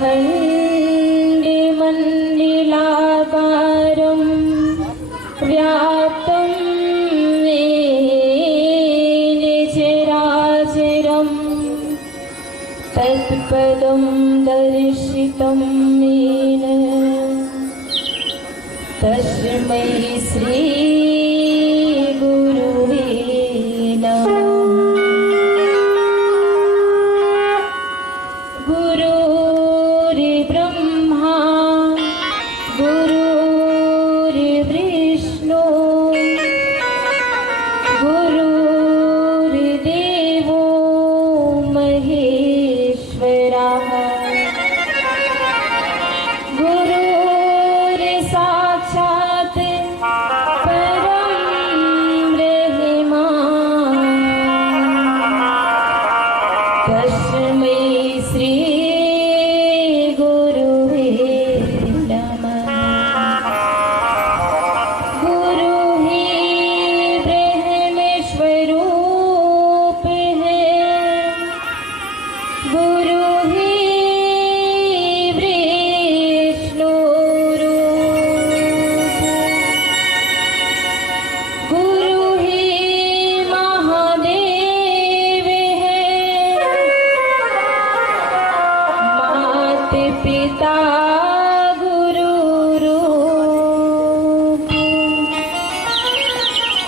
अखण्डमण्डलाकारं व्याप्तं येन चराचरं तत्पदं दर्शितं येन तस्मै श्री गुरुवे नमः। गुरुर्ब्रह्मा गुरुर्विष्णु गुरुर्देवो महेश्वरः गुरुर्साक्षात् परं ब्रह्मा तस्मै श्री गुरुवे नमः। गुरु ही ब्रह्मस्वरूप है, गुरु ही विष्णु रूप, गुरु ही महादेव है, मात पिता गुरु रूप।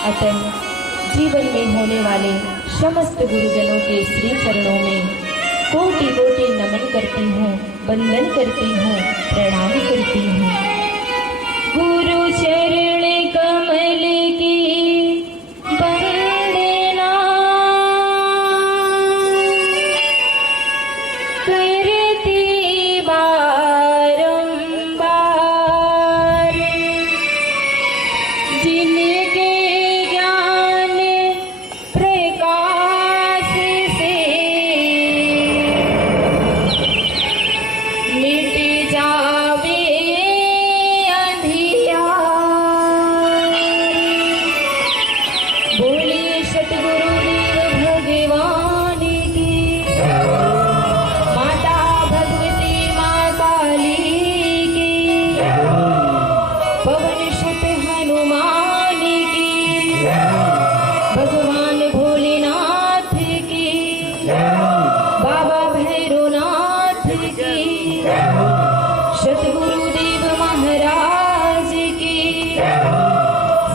अतः जीवन में होने वाले समस्त गुरुजनों के श्री चरणों में कोटि कोटि नमन करती हूँ, वंदन करती हूँ, प्रणाम करती हूँ। गुरु चरण कमल की वंदना करती बारंबार, जिनके ज्ञान प्रकाश से मिट जावे अंधियार। बोलिए सतगुरुदेव भगवान की, माता भगवती माँ काली की, पवन सुत हनुमान की, भगवान भोलेनाथ की, बाबा भैरवनाथ की, सतगुरुदेव महाराज की,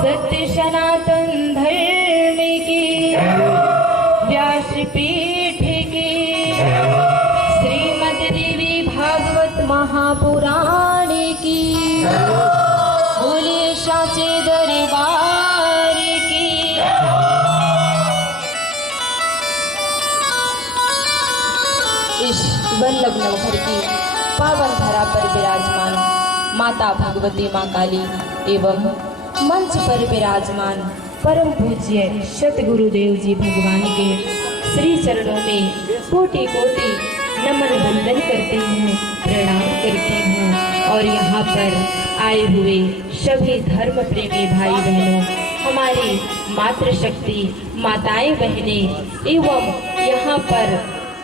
सत्य सनातन धर्म की, व्यासपीठ की, श्रीमद देवी भागवत महापुराण की, बोलिए साचे दरबार की। इस वल्लभ नवघर की पावन धरा पर विराजमान माता भगवती माँ काली एवं मंच पर विराजमान परम पूज्य सतगुरुदेव जी भगवान के श्री चरणों में कोटि कोटि नमन वंदन करती हूँ, प्रणाम करती हूँ। और यहाँ पर आए हुए सभी धर्म प्रेमी भाई बहनों, हमारी मातृशक्ति माताएं बहनें एवं यहाँ पर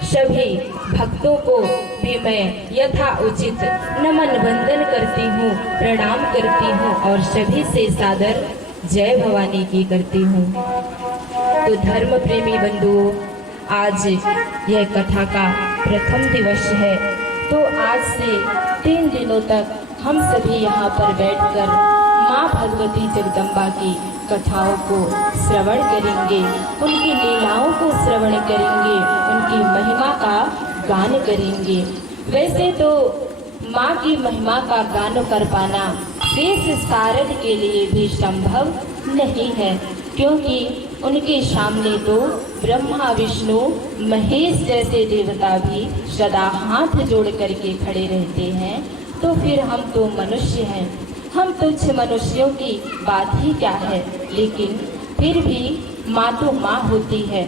सभी भक्तों को भी मैं यथा उचित नमन वंदन करती हूँ, प्रणाम करती हूँ और सभी से सादर जय भवानी की करती हूँ। तो धर्म प्रेमी बंधुओं, आज यह कथा का प्रथम दिवस है, तो आज से 3 दिनों तक हम सभी यहाँ पर बैठकर माँ भगवती जगदम्बा की कथाओं को श्रवण करेंगे, उनकी लीलाओं को श्रवण करेंगे, उनकी महिमा का गान करेंगे। वैसे तो माँ की महिमा का गान कर पाना शेष सारद के लिए भी संभव नहीं है, क्योंकि उनके सामने तो ब्रह्मा विष्णु महेश जैसे देवता भी सदा हाथ जोड़ करके खड़े रहते हैं। तो फिर हम तो मनुष्य हैं, हम तुच्छ मनुष्यों की बात ही क्या है, लेकिन फिर भी माँ तो माँ होती है।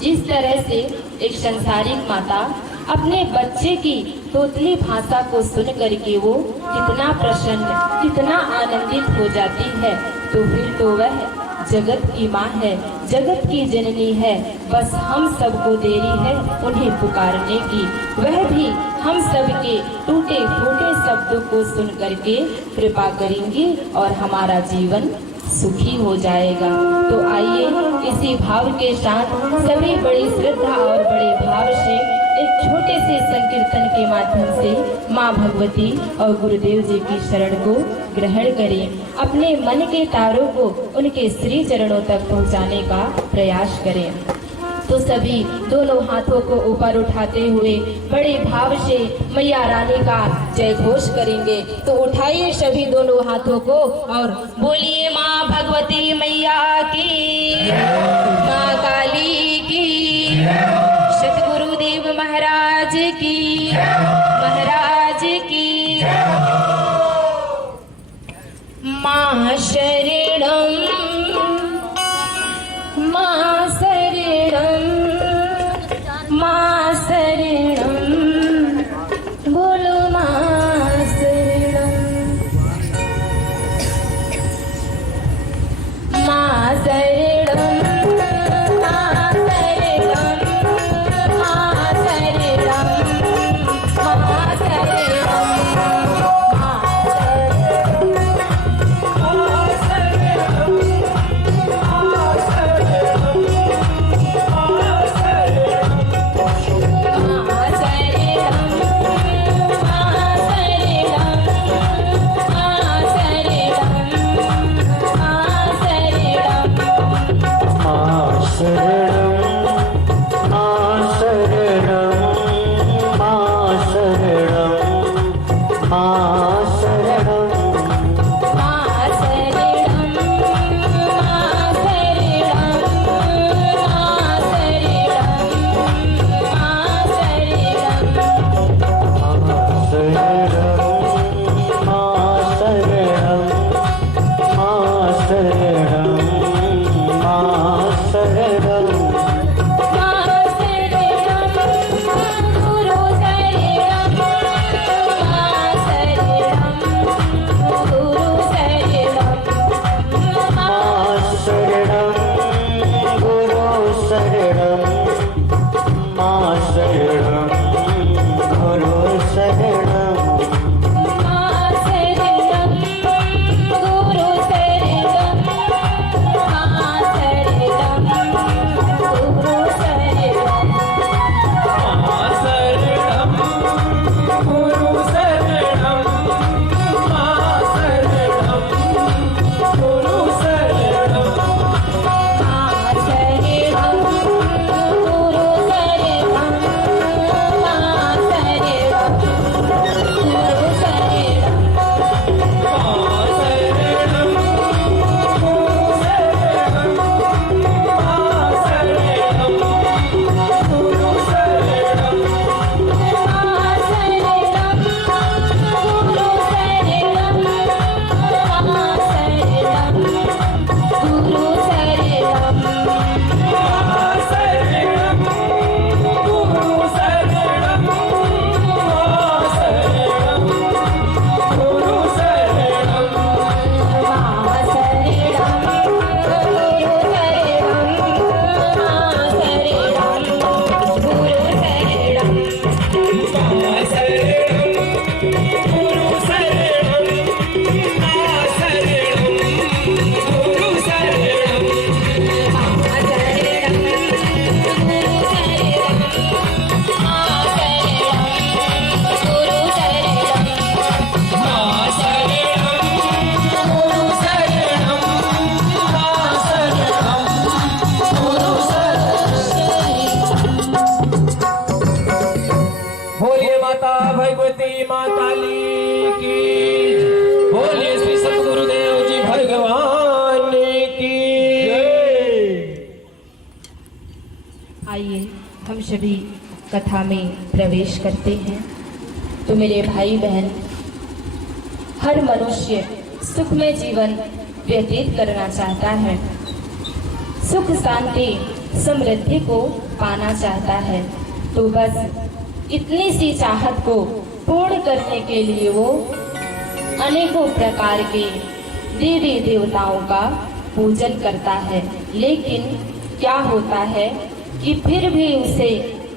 जिस तरह से एक संसारिक माता अपने बच्चे की तोतली भाषा को सुन करके वो कितना प्रसन्न, कितना आनंदित हो जाती है, तो फिर तो वह जगत की माँ है, जगत की जननी है। बस हम सबको देरी है उन्हें पुकारने की, वह भी हम सब सबके टूटे फूटे शब्दों को सुन करके कृपा करेंगे और हमारा जीवन सुखी हो जाएगा। तो आइए इसी भाव के साथ सभी बड़ी श्रद्धा और बड़े भाव से एक छोटे से संकीर्तन के माध्यम से माँ भगवती और गुरुदेव जी की शरण को ग्रहण करें। अपने मन के तारों को उनके श्री चरणों तक पहुँचाने का प्रयास करें। तो सभी दोनों हाथों को ऊपर उठाते हुए बड़े भाव से मैया रानी का जय घोष करेंगे। तो उठाइए सभी दोनों हाथों को और बोलिए माँ भगवती मैया की, माँ काली की, सतगुरुदेव महाराज की, महाराज की। माँ शरणम, माँ शरणम, माँ शरणम, बोलो माँ शरणम। माँ शरणम, माँ शरणम, माँ शरणम, माँ आइए हम सभी कथा में प्रवेश करते हैं। तो मेरे भाई बहन, हर मनुष्य सुखमय जीवन व्यतीत करना चाहता है, सुख शांति समृद्धि को पाना चाहता है। तो बस इतनी सी चाहत को पूर्ण करने के लिए वो अनेकों प्रकार के देवी देवताओं का पूजन करता है। लेकिन क्या होता है कि फिर भी उसे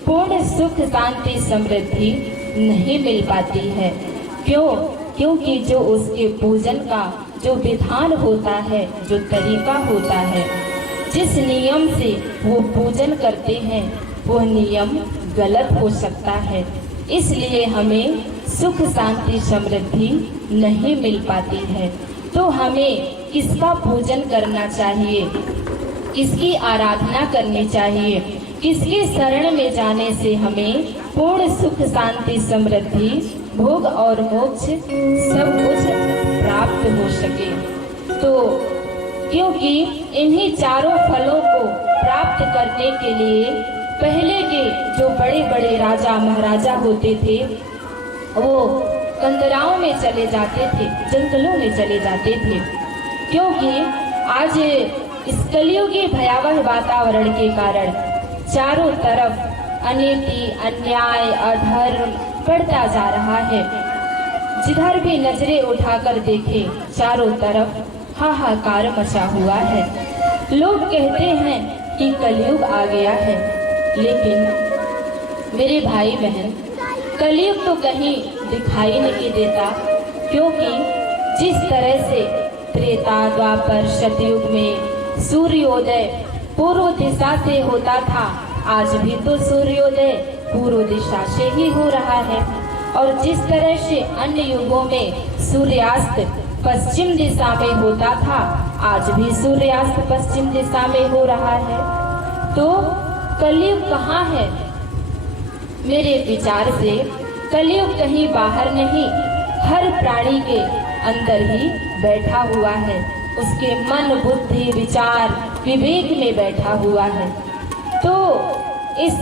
पूर्ण सुख शांति समृद्धि नहीं मिल पाती है। क्यों? क्योंकि जो उसके पूजन का जो विधान होता है, जो तरीका होता है, जिस नियम से वो पूजन करते हैं, वो नियम गलत हो सकता है। इसलिए हमें सुख शांति समृद्धि नहीं मिल पाती है। तो हमें किसका पूजन करना चाहिए, किसकी आराधना करनी चाहिए, किसके शरण में जाने से हमें पूर्ण सुख शांति समृद्धि भोग और मोक्ष सब कुछ प्राप्त हो सके। तो क्योंकि इन्हीं चारों फलों को प्राप्त करने के लिए पहले के जो बड़े बड़े राजा महाराजा होते थे, वो कंदराओं में चले जाते थे, जंगलों में चले जाते थे। क्योंकि आज इस कलियुगी भयावह वातावरण के कारण चारों तरफ अनीति, अन्याय, अधर्म बढ़ता जा रहा है। जिधर भी नजरें उठाकर देखें, चारों तरफ हाहाकार मचा हुआ है। लोग कहते हैं कि कलयुग आ गया है, लेकिन मेरे भाई बहन, कलयुग तो कहीं दिखाई नहीं देता। क्योंकि जिस तरह से त्रेता, द्वापर, सतयुग में सूर्योदय पूर्व दिशा से होता था, आज भी तो सूर्योदय पूर्व दिशा से ही हो रहा है। और जिस तरह से अन्य युगों में सूर्यास्त पश्चिम दिशा में होता था, आज भी सूर्यास्त पश्चिम दिशा में हो रहा है। तो कलयुग कहाँ है? मेरे विचार से कलयुग कहीं बाहर नहीं, हर प्राणी के अंदर ही बैठा हुआ है। उसके मन, बुद्धि, विचार, विवेक में बैठा हुआ है। तो इस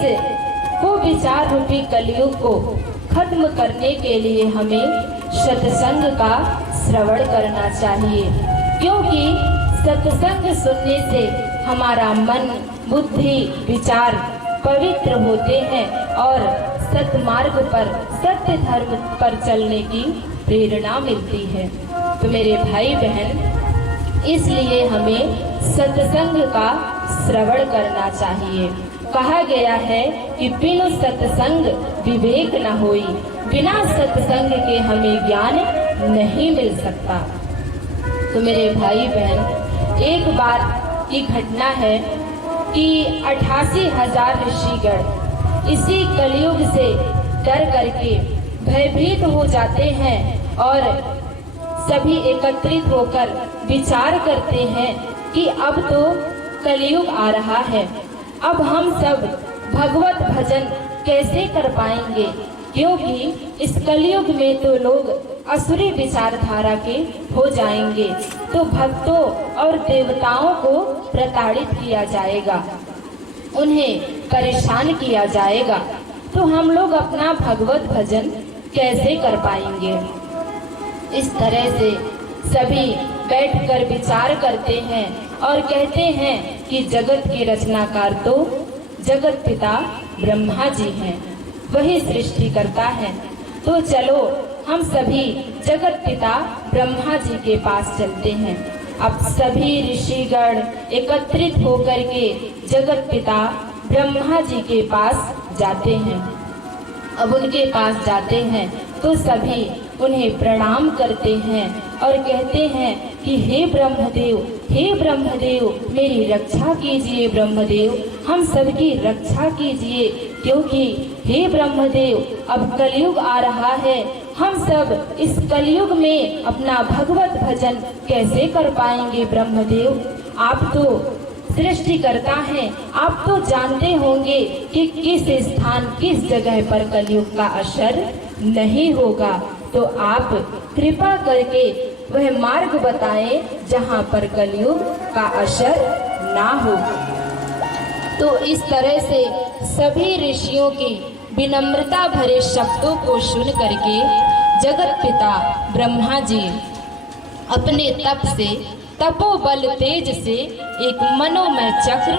को विचार रूपी कलयुग को खत्म करने के लिए हमें सत्संग का श्रवण करना चाहिए। क्योंकि सत्संग सुनने से हमारा मन, बुद्धि, विचार पवित्र होते हैं और सत्मार्ग पर, सत्य धर्म पर चलने की प्रेरणा मिलती है। तो मेरे भाई बहन, इसलिए हमें सत्संग का श्रवण करना चाहिए। कहा गया है कि बिनु सत्संग विवेक न होई, बिना सत्संग के हमें ज्ञान नहीं मिल सकता। तो मेरे भाई बहन, एक बार की घटना है कि 88,000 ऋषिगण इसी कलयुग से डर करके भयभीत हो जाते हैं और सभी एकत्रित होकर विचार करते हैं कि अब तो कलयुग आ रहा है, अब हम सब भगवत भजन कैसे कर पाएंगे। क्योंकि इस कलयुग में तो लोग असुरी विचारधारा के हो जाएंगे, तो भक्तों और देवताओं को प्रताड़ित किया जाएगा, उन्हें परेशान किया जाएगा। तो हम लोग अपना भगवत भजन कैसे कर पाएंगे। इस तरह से सभी बैठकर विचार करते हैं और कहते हैं कि जगत के रचनाकार तो जगत पिता ब्रह्मा जी हैं, वही सृष्टि करता है। तो चलो हम सभी जगत पिता ब्रह्मा जी के पास चलते हैं। अब सभी ऋषिगण एकत्रित होकर के जगत पिता ब्रह्मा जी के पास जाते हैं। अब उनके पास जाते हैं तो सभी उन्हें प्रणाम करते हैं और कहते हैं कि हे ब्रह्मदेव, हे ब्रह्मदेव, मेरी रक्षा कीजिए ब्रह्मदेव, हम सबकी रक्षा कीजिए। क्योंकि हे ब्रह्मदेव, अब कलयुग आ रहा है, हम सब इस कलयुग में अपना भगवत भजन कैसे कर पाएंगे ब्रह्मदेव। आप तो सृष्टिकर्ता हैं, आप तो जानते होंगे कि किस स्थान, किस जगह पर कलयुग का असर नहीं होगा। तो आप कृपा करके वह मार्ग बताएं जहां पर कलयुग का असर ना हो। तो इस तरह से सभी ऋषियों की विनम्रता भरे शब्दों को सुन करके जगत पिता ब्रह्मा जी अपने तप से, तपोबल तेज से एक मनोमय चक्र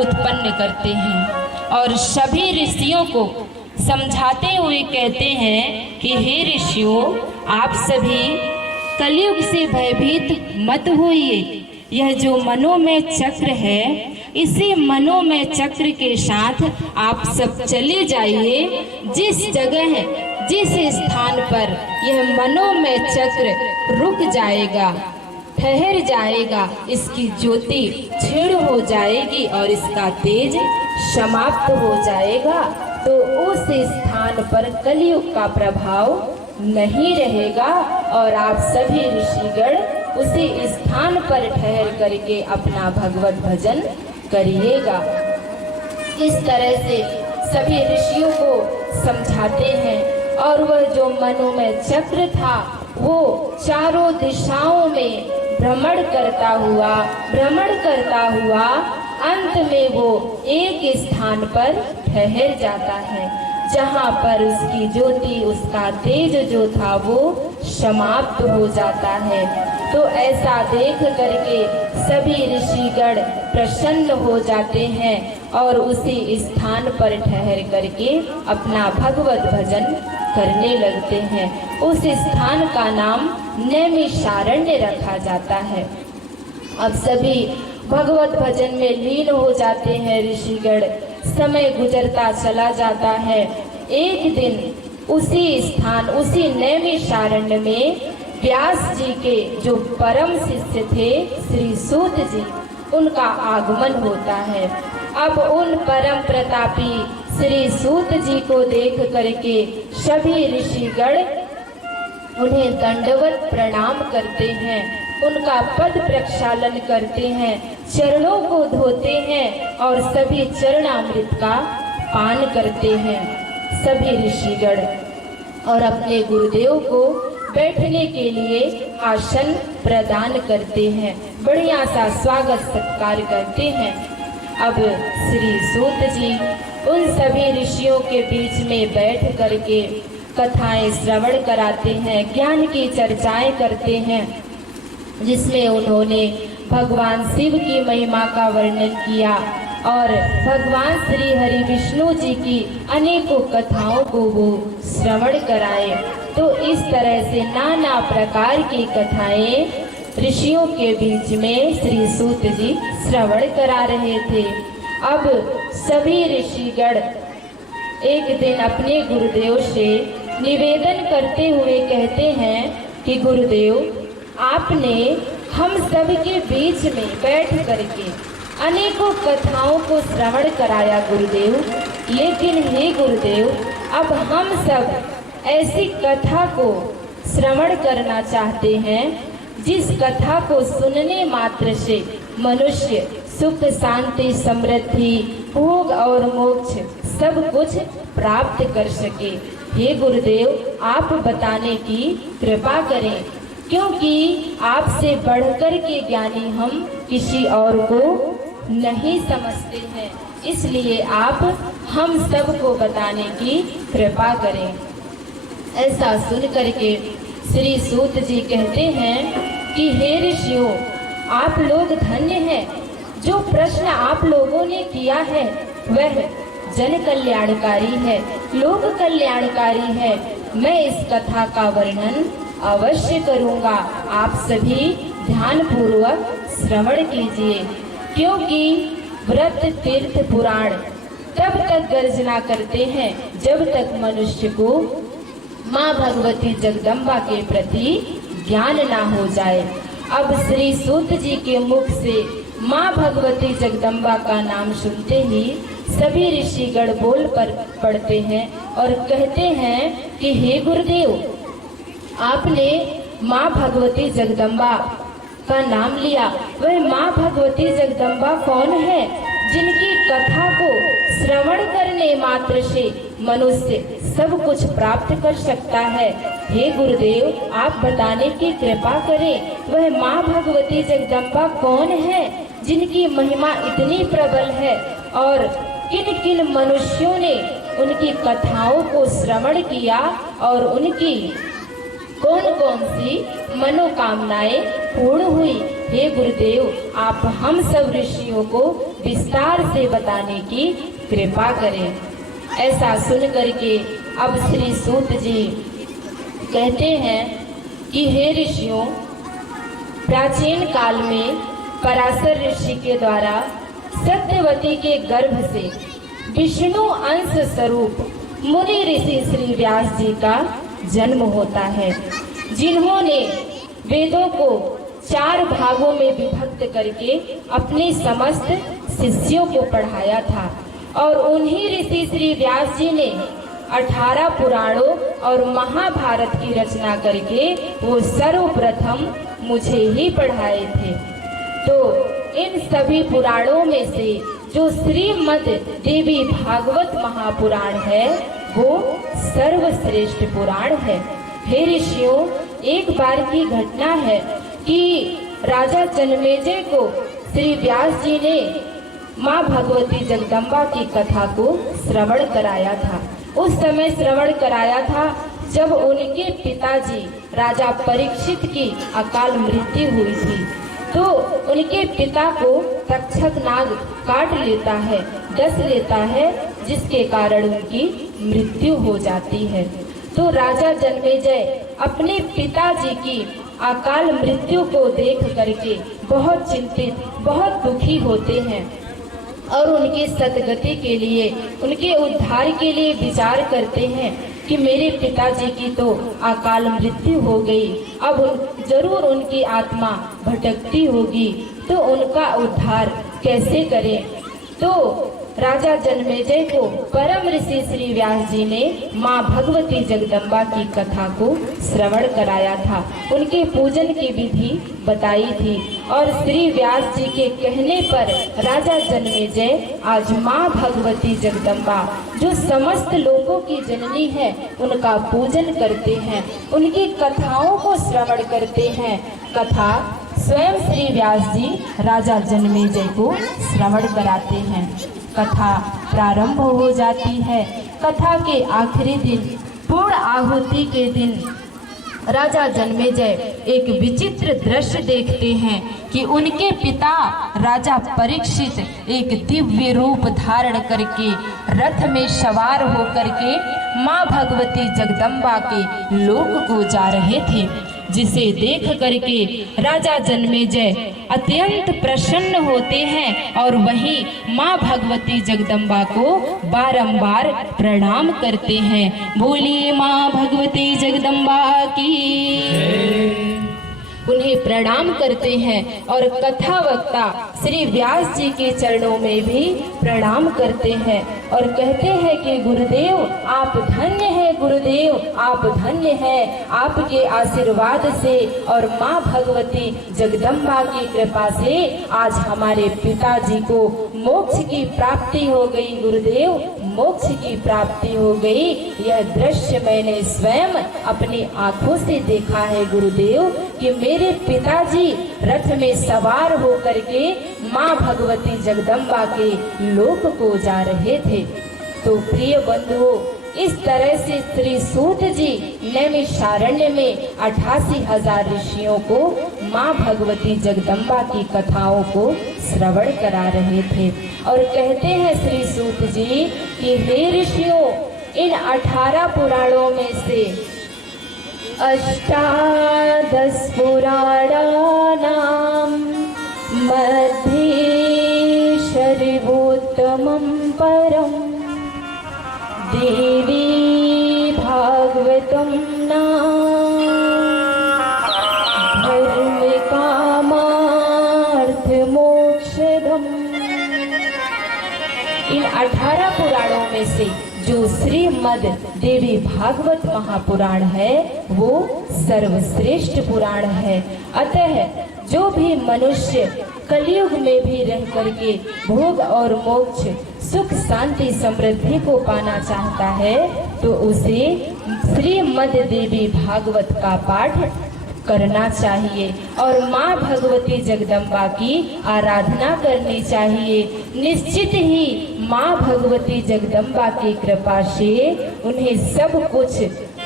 उत्पन्न करते हैं और सभी ऋषियों को समझाते हुए कहते हैं कि हे ऋषियों, आप सभी कलयुग से भयभीत मत होइए। यह जो मनोमय चक्र है, इसी मनोमय चक्र के साथ आप सब चले जाइए। जिस जगह जिस स्थान पर यह मनोमय चक्र रुक जाएगा, ठहर जाएगा, इसकी ज्योति क्षीण हो जाएगी और इसका तेज समाप्त हो जाएगा, तो उस स्थान पर कलयुग का प्रभाव नहीं रहेगा और आप सभी ऋषिगण उसी स्थान पर ठहर करके अपना भगवत भजन करिएगा। इस तरह से सभी ऋषियों को समझाते हैं और वह जो मनोमय चक्र था वो चारों दिशाओं में भ्रमण करता हुआ अंत में वो एक स्थान पर ठहर जाता है, जहाँ पर उसकी ज्योति, उसका तेज जो था वो समाप्त हो जाता है। तो ऐसा देख करके सभी ऋषिगण प्रसन्न हो जाते हैं और उसी स्थान पर ठहर करके अपना भगवत भजन करने लगते हैं। उस स्थान का नाम नैमिषारण्य रखा जाता है। अब सभी भगवत भजन में लीन हो जाते हैं ऋषिगण। समय गुजरता चला जाता है। एक दिन उसी स्थान, उसी नैमिषारण्य में व्यास जी के जो परम शिष्य थे श्री सूत जी, उनका आगमन होता है। अब उन परम प्रतापी श्री सूत जी को देख करके सभी ऋषिगण उन्हें दंडवत प्रणाम करते हैं, उनका पद प्रक्षालन करते हैं, चरणों को धोते हैं और सभी चरणामृत का पान करते हैं सभी ऋषिगण, और अपने गुरुदेव को बैठने के लिए आसन प्रदान करते हैं, बढ़िया सा स्वागत सत्कार करते हैं। अब श्री सूत जी उन सभी ऋषियों के बीच में बैठ करके कथाएं श्रवण कराते हैं, ज्ञान की चर्चाएं करते हैं, जिसमें उन्होंने भगवान शिव की महिमा का वर्णन किया और भगवान श्री हरि विष्णु जी की अनेकों कथाओं को वो श्रवण कराए। तो इस तरह से नाना प्रकार की कथाएं ऋषियों के बीच में श्री सूत जी श्रवण करा रहे थे। अब सभी ऋषिगण एक दिन अपने गुरुदेव से निवेदन करते हुए कहते हैं कि गुरुदेव, आपने हम सब के बीच में बैठ करके अनेकों कथाओं को श्रवण कराया गुरुदेव, लेकिन हे गुरुदेव, अब हम सब ऐसी कथा को श्रवण करना चाहते हैं जिस कथा को सुनने मात्र से मनुष्य सुख, शांति, समृद्धि, भोग और मोक्ष सब कुछ प्राप्त कर सके। हे गुरुदेव, आप बताने की कृपा करें, क्योंकि आपसे बढ़कर के ज्ञानी हम किसी और को नहीं समझते हैं, इसलिए आप हम सबको बताने की कृपा करें। ऐसा सुन करके श्री सूत जी कहते हैं कि हे ऋषियों, आप लोग धन्य हैं। जो प्रश्न आप लोगों ने किया है वह जन कल्याणकारी है, लोक कल्याणकारी है। मैं इस कथा का वर्णन अवश्य करूंगा, आप सभी ध्यान पूर्वक श्रवण कीजिए, क्योंकि व्रत, तीर्थ, पुराण तब तक गर्जना करते हैं जब तक मनुष्य को माँ भगवती जगदम्बा के प्रति ज्ञान ना हो जाए। अब श्री सूत जी के मुख से माँ भगवती जगदम्बा का नाम सुनते ही सभी ऋषिगण बोल पड़ते हैं और कहते हैं कि हे गुरुदेव, आपने माँ भगवती जगदम्बा का नाम लिया। वह माँ भगवती जगदम्बा कौन है जिनकी कथा को श्रवण करने मात्र से मनुष्य सब कुछ प्राप्त कर सकता है? हे गुरुदेव, आप बताने की कृपा करें, वह माँ भगवती जगदम्बा कौन है जिनकी महिमा इतनी प्रबल है और किन किन मनुष्यों ने उनकी कथाओं को श्रवण किया और उनकी कौन कौन सी मनोकामनाएं पूर्ण हुई? हे गुरुदेव, आप हम सब ऋषियों को विस्तार से बताने की कृपा करें। ऐसा सुन करके अब श्री सूत जी कहते हैं कि हे ऋषियों, प्राचीन काल में पराशर ऋषि के द्वारा सत्यवती के गर्भ से विष्णु अंश स्वरूप मुनि ऋषि श्री व्यास जी का जन्म होता है, जिन्होंने वेदों को 4 भागों में विभक्त करके अपने समस्त शिष्यों को पढ़ाया था। और उन्हीं ऋषि श्री व्यास जी ने 18 पुराणों और महाभारत की रचना करके वो सर्वप्रथम मुझे ही पढ़ाए थे। तो इन सभी पुराणों में से जो श्रीमद् देवी भागवत महापुराण है वो सर्वश्रेष्ठ पुराण है। हे ऋषियों, एक बार की घटना है कि राजा जन्मेजय को श्री व्यास जी ने माँ भगवती जगदम्बा की कथा को श्रवण कराया था। उस समय श्रवण कराया था जब उनके पिताजी राजा परीक्षित की अकाल मृत्यु हुई थी। तो उनके पिता को तक्षक नाग काट लेता है, डस लेता है, जिसके कारण उनकी मृत्यु हो जाती है। तो राजा जन्मेजय अपने पिताजी की अकाल मृत्यु को देख करके बहुत चिंतित, बहुत दुखी होते हैं और उनके सद्गति के लिए, उनके उद्धार के लिए विचार करते हैं कि मेरे पिताजी की तो अकाल मृत्यु हो गई, अब जरूर उनकी आत्मा भटकती होगी, तो उनका उद्धार कैसे करें। तो राजा जन्मेजय को परम ऋषि श्री व्यास जी ने माँ भगवती जगदम्बा की कथा को श्रवण कराया था, उनके पूजन की विधि बताई थी। और श्री व्यास जी के कहने पर राजा जन्मेजय आज माँ भगवती जगदम्बा जो समस्त लोगों की जननी है उनका पूजन करते हैं, उनकी कथाओं को श्रवण करते हैं। कथा स्वयं श्री व्यास जी राजा जन्मेजय को श्रवण कराते हैं। कथा प्रारंभ हो जाती है। कथा के आखिरी दिन, पूर्ण आहुति के दिन, राजा जन्मेजय एक विचित्र दृश्य देखते हैं कि उनके पिता राजा परीक्षित एक दिव्य रूप धारण करके रथ में सवार होकर के माँ भगवती जगदम्बा के लोक को जा रहे थे, जिसे देख करके राजा जन्मेजय अत्यंत प्रसन्न होते हैं और वहीं माँ भगवती जगदम्बा को बारंबार प्रणाम करते हैं। बोलिए माँ भगवती जगदम्बा की। उन्हें प्रणाम करते हैं और कथा वक्ता श्री व्यास जी के चरणों में भी प्रणाम करते हैं और कहते हैं कि गुरुदेव आप धन्य हैं, गुरुदेव आप धन्य हैं, आपके आशीर्वाद से और माँ भगवती जगदम्बा की कृपा से आज हमारे पिताजी को मोक्ष की प्राप्ति हो गई, गुरुदेव मोक्ष की प्राप्ति हो गई। यह दृश्य मैंने स्वयं अपनी आंखों से देखा है गुरुदेव कि मेरे पिताजी रथ में सवार होकर के माँ भगवती जगदम्बा के लोक को जा रहे थे। तो प्रिय बंधुओं, इस तरह से श्री सूत जी नैमिषारण्य में 88,000 ऋषियों को माँ भगवती जगदम्बा की कथाओं को श्रवण करा रहे थे और कहते हैं श्री सूत जी कि हे ऋषियों, इन 18 पुराणों में से 18 पुराणानां मध्ये सर्वोत्तमं परं देवी भागवतं नाम धर्म कामार्थ मोक्षदम्। इन 18 पुराणों में से जो श्रीमद् देवी भागवत महापुराण है वो सर्वश्रेष्ठ पुराण है। अतः जो भी मनुष्य कलयुग में भी रह करके भोग और मोक्ष, सुख शांति समृद्धि को पाना चाहता है तो उसे श्रीमद् देवी भागवत का पाठ करना चाहिए और माँ भगवती जगदम्बा की आराधना करनी चाहिए। निश्चित ही माँ भगवती जगदम्बा की कृपा से उन्हें सब कुछ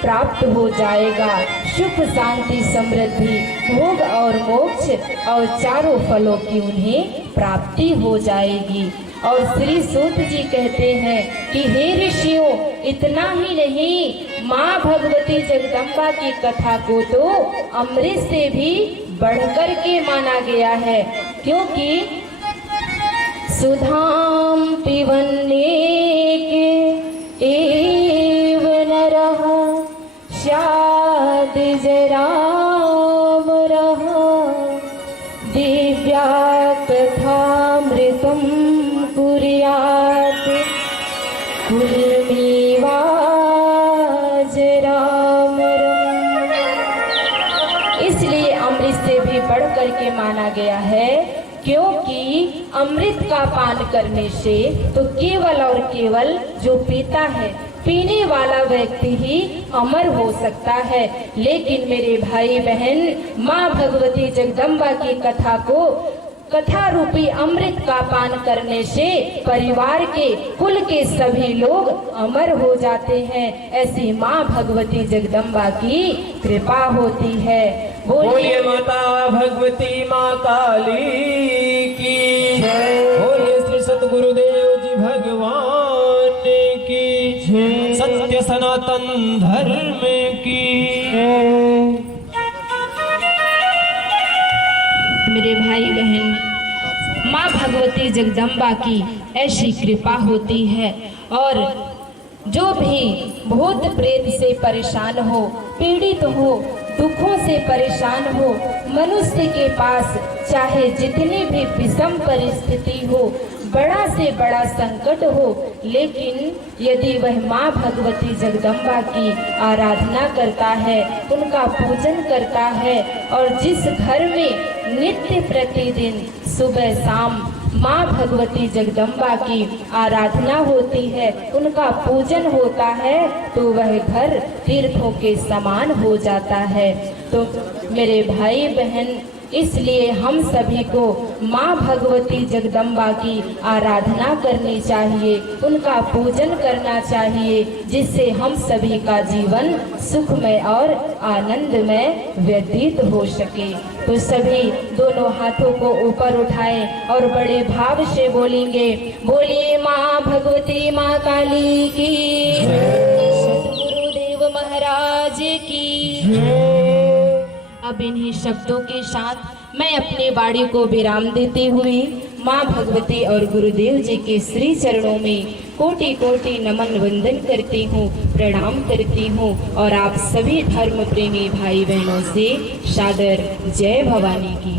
प्राप्त हो जाएगा, सुख शांति समृद्धि भोग और मोक्ष और चारों फलों की उन्हें प्राप्ति हो जाएगी। और श्री सूत जी कहते हैं कि हे ऋषियों, इतना ही नहीं, माँ भगवती जगदम्बा की कथा को तो अमृत से भी बढ़कर के माना गया है, क्योंकि सुधाम पिबन्नेके जय राम रहा दिव्या कथामृतं कुर्यात् कुलमेवाज राम रम। इसलिए अमृत से भी बढ़ करके माना गया है, क्योंकि अमृत का पान करने से तो केवल और केवल जो पीता है, पीने वाला व्यक्ति ही अमर हो सकता है। लेकिन मेरे भाई बहन, माँ भगवती जगदम्बा की कथा को, कथा रूपी अमृत का पान करने से परिवार के, कुल के सभी लोग अमर हो जाते हैं। ऐसी माँ भगवती जगदम्बा की कृपा होती है। बोलिए माता भगवती माँ काली की जय। बोलिए श्री सतगुरुदेव जी भगवान की जय। सत्य सनातन धर्म की जय। मेरे भाई बहन, माँ भगवती जगदम्बा की ऐसी कृपा होती है, और जो भी भूत प्रेत से परेशान हो, पीड़ित हो, दुखों से परेशान हो, मनुष्य के पास चाहे जितनी भी विषम परिस्थिति हो, बड़ा से बड़ा संकट हो, लेकिन यदि वह माँ भगवती जगदम्बा की आराधना करता है, उनका पूजन करता है, और जिस घर में नित्य प्रतिदिन सुबह शाम माँ भगवती जगदम्बा की आराधना होती है, उनका पूजन होता है, तो वह घर तीर्थों के समान हो जाता है। तो मेरे भाई बहन, इसलिए हम सभी को माँ भगवती जगदम्बा की आराधना करनी चाहिए, उनका पूजन करना चाहिए, जिससे हम सभी का जीवन सुखमय और आनंदमय व्यतीत हो सके। तो सभी दोनों हाथों को ऊपर उठाएं और बड़े भाव से बोलेंगे, बोलिए माँ भगवती माँ काली की, सतगुरुदेव महाराज की। अब इन्हीं शब्दों के साथ मैं अपनी वाणी को विराम देते हुए माँ भगवती और गुरुदेव जी के श्री चरणों में कोटि कोटि नमन वंदन करती हूँ, प्रणाम करती हूँ, और आप सभी धर्म प्रेमी भाई बहनों से सादर जय भवानी की